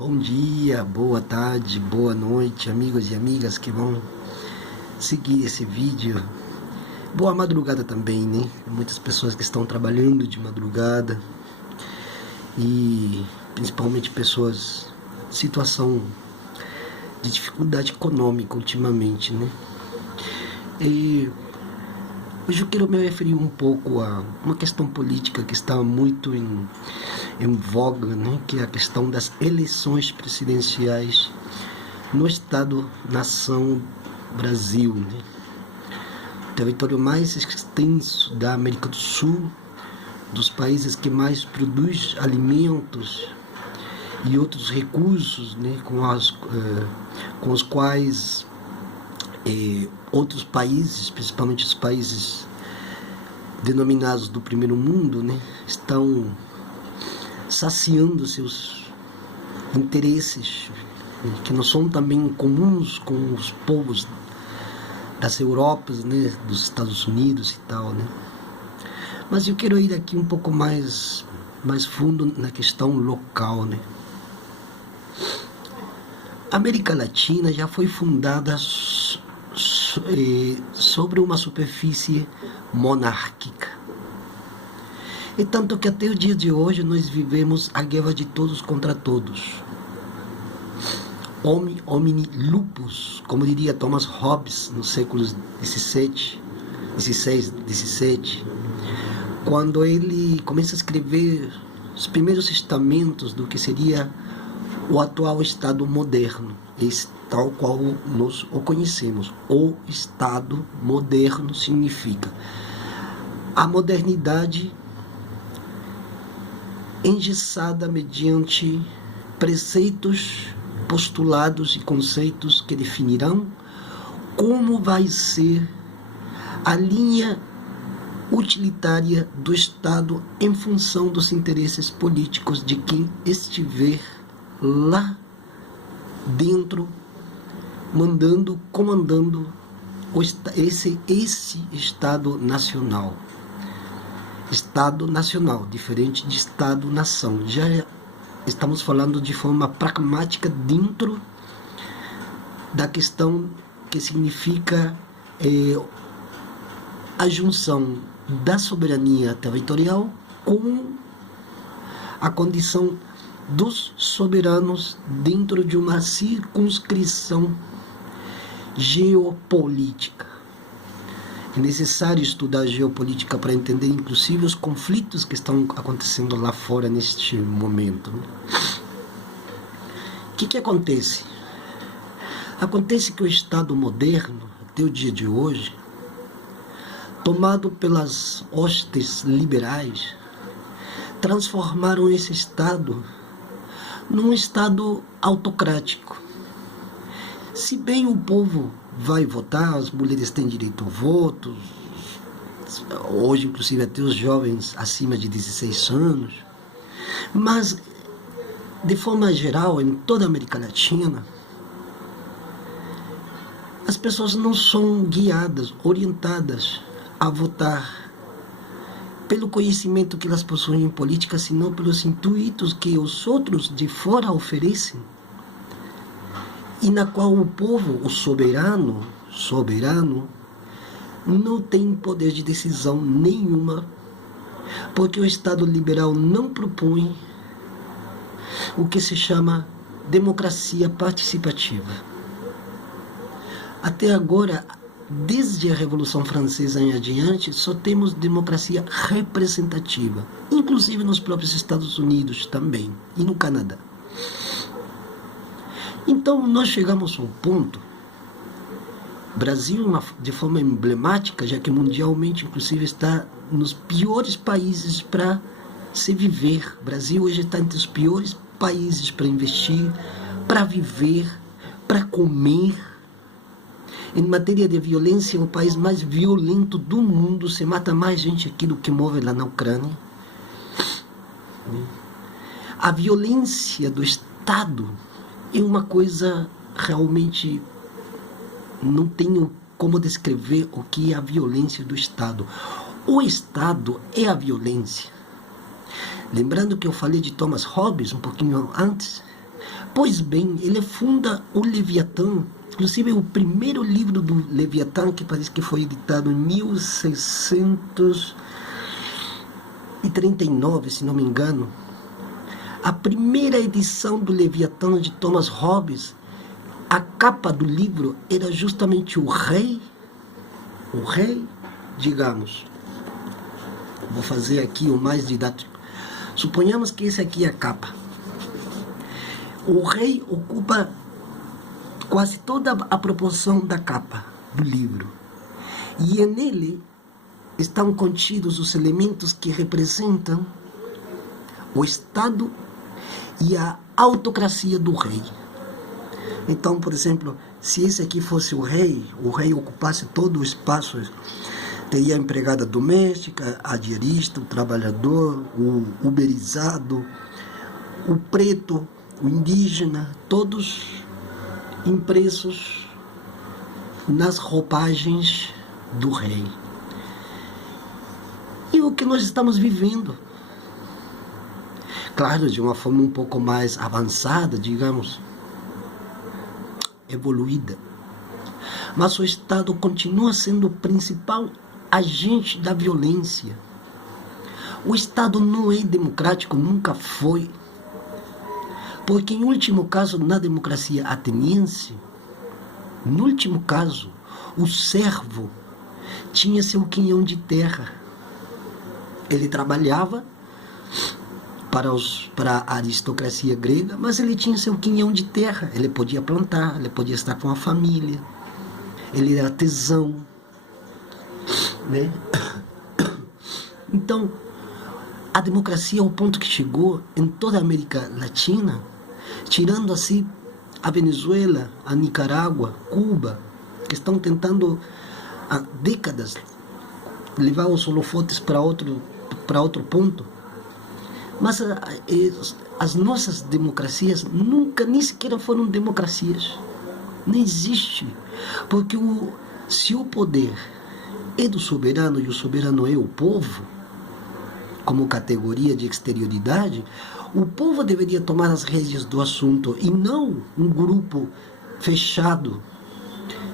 Bom dia, boa tarde, boa noite, amigos e amigas que vão seguir esse vídeo. Boa madrugada também, né? Muitas pessoas que estão trabalhando de madrugada e principalmente pessoas em situação de dificuldade econômica ultimamente, né? E hoje eu quero me referir um pouco a uma questão política que está muito em voga, né? Que é a questão das eleições presidenciais no Estado-nação Brasil, né? O território mais extenso da América do Sul, dos países que mais produz alimentos e outros recursos, né? Com os quais outros países, principalmente os países denominados do primeiro mundo, né, estão saciando seus interesses, né, que não são também comuns com os povos das Europas, né, dos Estados Unidos e tal, né. Mas eu quero ir aqui um pouco mais fundo na questão local, né. A América Latina já foi fundada sobre uma superfície monárquica. E tanto que até o dia de hoje nós vivemos a guerra de todos contra todos. Homini lupus, como diria Thomas Hobbes nos séculos XVI, XVII, quando ele começa a escrever os primeiros estamentos do que seria o atual Estado moderno, tal qual nós o conhecemos. O Estado moderno significa a modernidade engessada mediante preceitos, postulados e conceitos que definirão como vai ser a linha utilitária do Estado em função dos interesses políticos de quem estiver lá dentro, comandando esse Estado nacional. Estado nacional, diferente de Estado-nação. Já estamos falando de forma pragmática dentro da questão que significa a junção da soberania territorial com a condição dos soberanos dentro de uma circunscrição geopolítica. É necessário estudar geopolítica para entender, inclusive, os conflitos que estão acontecendo lá fora neste momento. O que acontece? Acontece que o Estado moderno, até o dia de hoje, tomado pelas hostes liberais, transformaram esse Estado num Estado autocrático. Se bem o povo vai votar, as mulheres têm direito ao voto, hoje inclusive até os jovens acima de 16 anos, mas de forma geral, em toda a América Latina, as pessoas não são guiadas, orientadas a votar pelo conhecimento que elas possuem em política, senão pelos intuitos que os outros de fora oferecem, e na qual o povo, o soberano, não tem poder de decisão nenhuma, porque o Estado liberal não propõe o que se chama democracia participativa. Até agora, desde a Revolução Francesa em adiante, só temos democracia representativa, inclusive nos próprios Estados Unidos também, e no Canadá. Então, nós chegamos a um ponto, Brasil de forma emblemática, já que mundialmente, inclusive, está nos piores países para se viver. Brasil hoje está entre os piores países para investir, para viver, para comer. Em matéria de violência, é o país mais violento do mundo. Se mata mais gente aqui do que morre lá na Ucrânia. A violência do Estado é uma coisa realmente, não tenho como descrever o que é a violência do Estado. O Estado é a violência. Lembrando que eu falei de Thomas Hobbes um pouquinho antes, Pois bem, ele funda o Leviatã, inclusive o primeiro livro do Leviatã, que parece que foi editado em 1639, se não me engano. A primeira edição do Leviatã de Thomas Hobbes, a capa do livro era justamente o rei, digamos, vou fazer aqui o mais didático, suponhamos que esse aqui é a capa. O rei ocupa quase toda a proporção da capa do livro. E nele estão contidos os elementos que representam o Estado e a autocracia do rei. Então, por exemplo, se esse aqui fosse o rei ocupasse todo o espaço, teria a empregada doméstica, a diarista, o trabalhador, o uberizado, o preto, o indígena, todos impressos nas roupagens do rei. E o que nós estamos vivendo? Claro, de uma forma um pouco mais avançada, digamos, evoluída. Mas o Estado continua sendo o principal agente da violência. O Estado não é democrático, nunca foi. Porque, em último caso, na democracia ateniense, no último caso, o servo tinha seu quinhão de terra. Ele trabalhava para a aristocracia grega, mas ele tinha seu quinhão de terra. Ele podia plantar, ele podia estar com a família, ele era artesão, né? Então, a democracia, ao ponto que chegou em toda a América Latina, tirando assim a Venezuela, a Nicarágua, Cuba, que estão tentando há décadas levar os holofotes para outro ponto. Mas as nossas democracias nunca, nem sequer foram democracias. Não existe. Porque se o poder é do soberano e o soberano é o povo, como categoria de exterioridade, o povo deveria tomar as rédeas do assunto e não um grupo fechado,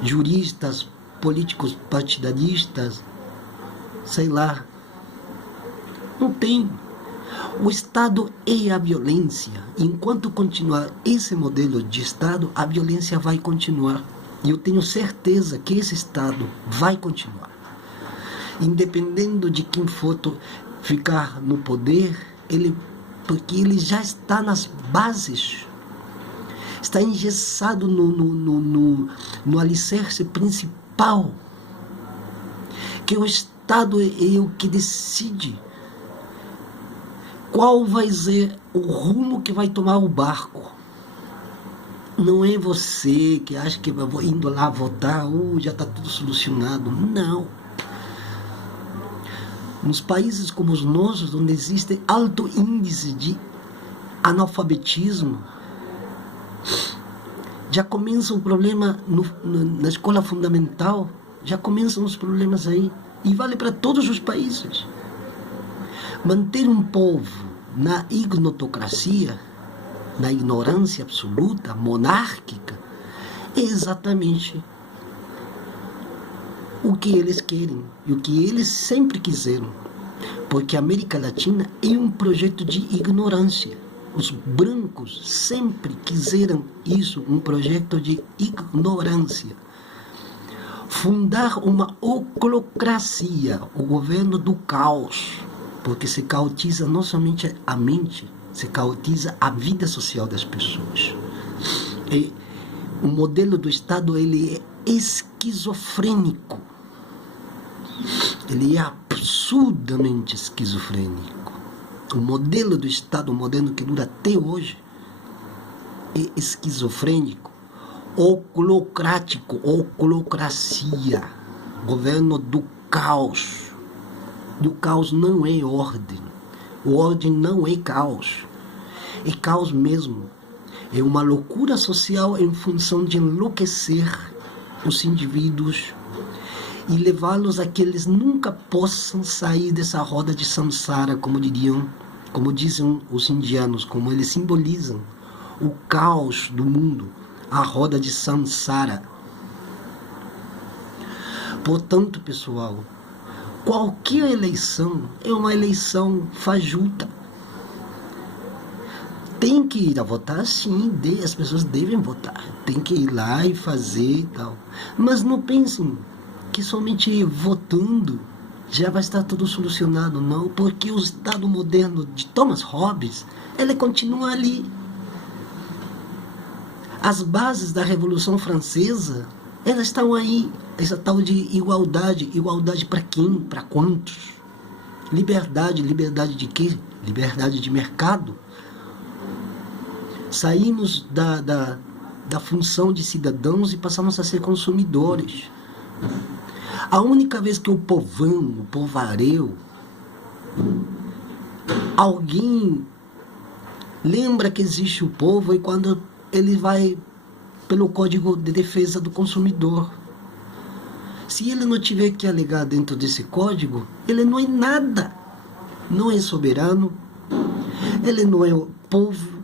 juristas, políticos partidaristas, sei lá. Não tem. O Estado é a violência. Enquanto continuar esse modelo de Estado, a violência vai continuar. E eu tenho certeza que esse Estado vai continuar. Independendo de quem for ficar no poder, porque ele já está nas bases, está engessado no alicerce principal, que o Estado é o que decide qual vai ser o rumo que vai tomar o barco. Não é você que acha que indo lá votar, já está tudo solucionado. Não. Nos países como os nossos, onde existe alto índice de analfabetismo, já começa o problema na escola fundamental, já começam os problemas aí, e vale para todos os países. Manter um povo na ignotocracia, na ignorância absoluta, monárquica, é exatamente o que eles querem e o que eles sempre quiseram. Porque a América Latina é um projeto de ignorância. Os brancos sempre quiseram isso, um projeto de ignorância. Fundar uma oclocracia, o governo do caos, porque se caotiza não somente a mente, se caotiza a vida social das pessoas. E o modelo do Estado, ele é esquizofrênico. Ele é absurdamente esquizofrênico. O modelo do Estado, o modelo que dura até hoje, é esquizofrênico, oclocrático, oclocracia, governo do caos. E o caos não é ordem. O ordem não é caos. É caos mesmo. É uma loucura social em função de enlouquecer os indivíduos e levá-los a que eles nunca possam sair dessa roda de samsara, como dizem os indianos, como eles simbolizam. o caos do mundo, a roda de Samsara. Portanto, pessoal, qualquer eleição é uma eleição fajuta. Tem que ir a votar, sim, as pessoas devem votar. Tem que ir lá e fazer e tal. Mas não pensem que somente votando já vai estar tudo solucionado, não. Porque o Estado moderno de Thomas Hobbes, ele continua ali. As bases da Revolução Francesa, elas estão aí. Essa tal de igualdade. Igualdade para quem? Para quantos? Liberdade. Liberdade de quê? Liberdade de mercado. Saímos da função de cidadãos e passamos a ser consumidores. A única vez que o povão, o povareu, alguém lembra que existe o povo é quando ele vai pelo Código de Defesa do Consumidor. Se ele não tiver que alegar dentro desse código, ele não é nada. Não é soberano, ele não é o povo,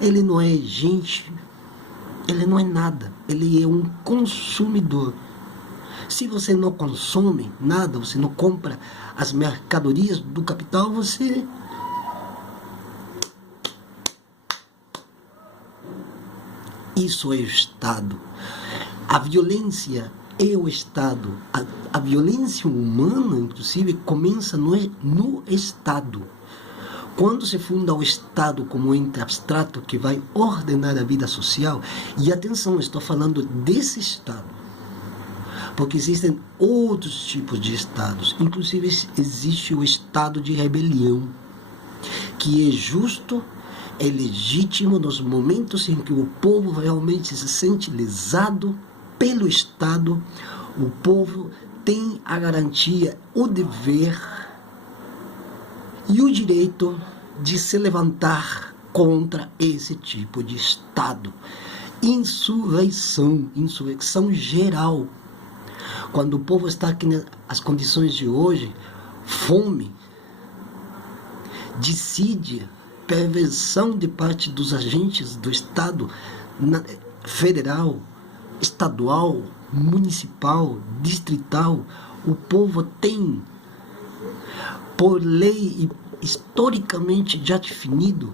ele não é gente, ele não é nada, ele é um consumidor. Se você não consome nada, você não compra as mercadorias do capital, você... Isso é o Estado. A violência é o Estado. A violência humana, inclusive, começa no Estado. Quando se funda o Estado como um ente abstrato que vai ordenar a vida social, e atenção, estou falando desse Estado, porque existem outros tipos de Estados, inclusive existe o Estado de rebelião, que é justo, é legítimo nos momentos em que o povo realmente se sente lesado pelo Estado, o povo tem a garantia, o dever e o direito de se levantar contra esse tipo de Estado. Insurreição geral. Quando o povo está aqui nas condições de hoje, fome, dissídia, perversão de parte dos agentes do Estado federal, estadual, municipal, distrital, o povo tem, por lei e historicamente já definido,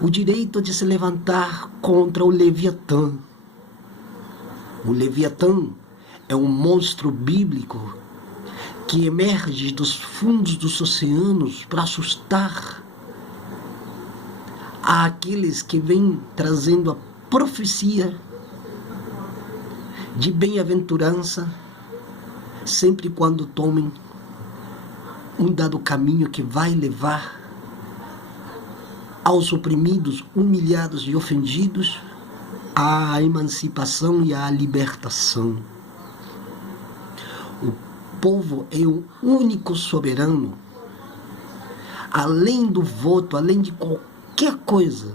o direito de se levantar contra o Leviatã. O Leviatã é um monstro bíblico que emerge dos fundos dos oceanos para assustar aqueles que vêm trazendo a profecia de bem-aventurança, sempre quando tomem um dado caminho que vai levar aos oprimidos, humilhados e ofendidos à emancipação e à libertação. O povo é o único soberano. Além do voto, além de qualquer coisa,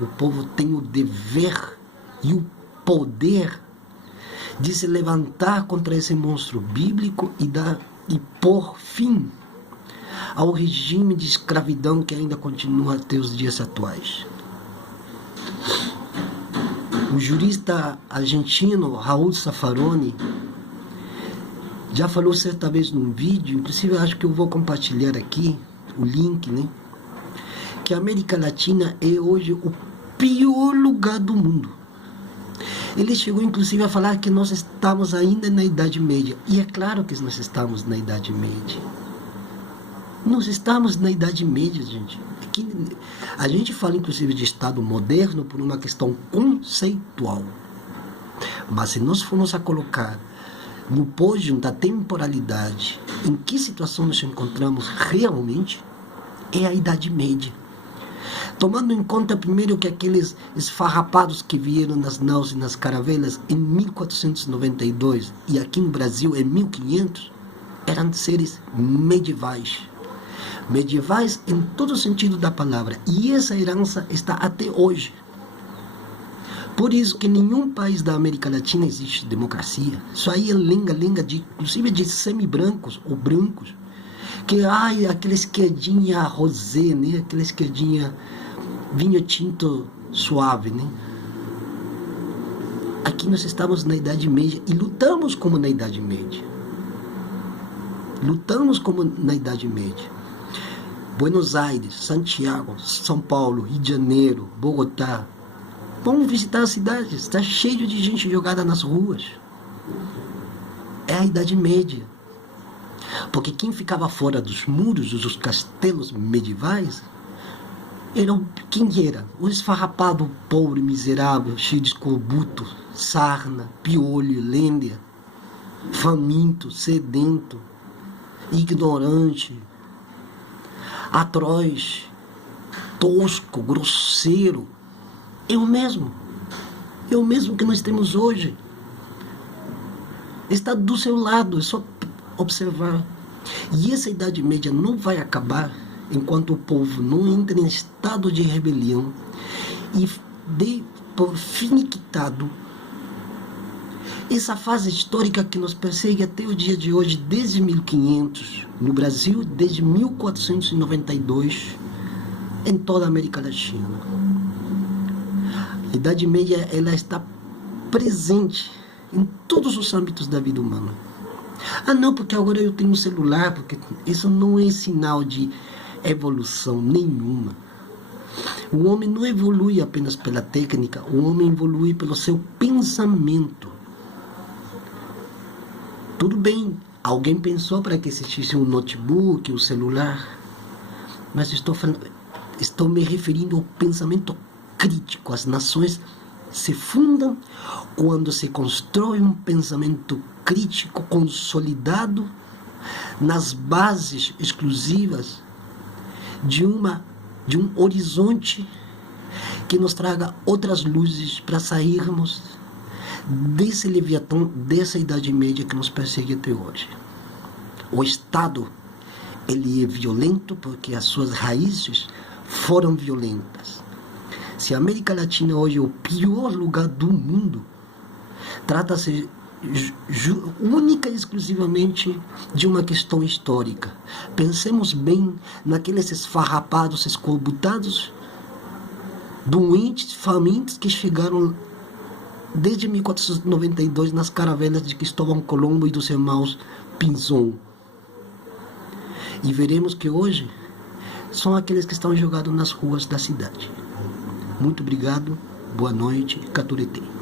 o povo tem o dever e o poder de se levantar contra esse monstro bíblico e pôr fim ao regime de escravidão que ainda continua até os dias atuais. O jurista argentino Raul Zaffaroni já falou certa vez num vídeo, inclusive acho que eu vou compartilhar aqui o link, né? Que a América Latina é hoje o pior lugar do mundo. Ele chegou inclusive a falar que nós estamos ainda na Idade Média. E é claro que nós estamos na Idade Média. Nós estamos na Idade Média, gente. Aqui, a gente fala inclusive de Estado moderno por uma questão conceitual. Mas se nós formos a colocar no pódio da temporalidade, em que situação nos encontramos realmente, é a Idade Média. Tomando em conta primeiro que aqueles esfarrapados que vieram nas naus e nas caravelas em 1492 e aqui no Brasil em 1500, eram seres medievais. Medievais em todo o sentido da palavra. E essa herança está até hoje. Por isso que em nenhum país da América Latina existe democracia. Isso aí é lenga-lenga, inclusive de semi-brancos ou brancos. Que, aquela esquerdinha rosé, né? Aquela esquerdinha vinho tinto suave, né? Aqui nós estamos na Idade Média e lutamos como na Idade Média. Lutamos como na Idade Média. Buenos Aires, Santiago, São Paulo, Rio de Janeiro, Bogotá. Vamos visitar as cidades, está cheio de gente jogada nas ruas. É a Idade Média. Porque quem ficava fora dos muros, dos castelos medievais, quem era? O esfarrapado, pobre, miserável, cheio de escorbuto, sarna, piolho, lêndia, faminto, sedento, ignorante, atroz, tosco, grosseiro. É o mesmo que nós temos hoje. Está do seu lado, é só observar. E essa Idade Média não vai acabar enquanto o povo não entra em estado de rebelião e dê por finiquitado essa fase histórica que nos persegue até o dia de hoje, desde 1500, no Brasil, desde 1492, em toda a América Latina. A Idade Média, ela está presente em todos os âmbitos da vida humana. Ah, não, porque agora eu tenho um celular, porque isso não é sinal de evolução nenhuma. O homem não evolui apenas pela técnica, o homem evolui pelo seu pensamento. Tudo bem, alguém pensou para que existisse um notebook, um celular, mas estou me referindo ao pensamento crítico. As nações se fundam quando se constrói um pensamento crítico consolidado nas bases exclusivas de um horizonte que nos traga outras luzes para sairmos desse leviatã, dessa Idade Média que nos persegue até hoje. O Estado, ele é violento porque as suas raízes foram violentas. Se a América Latina hoje é o pior lugar do mundo, trata-se única e exclusivamente de uma questão histórica. Pensemos bem naqueles esfarrapados, escorbutados, doentes, famintos que chegaram desde 1492 nas caravelas de Cristóvão Colombo e dos irmãos Pinzon. E veremos que hoje são aqueles que estão jogados nas ruas da cidade. Muito obrigado, boa noite, Caturité.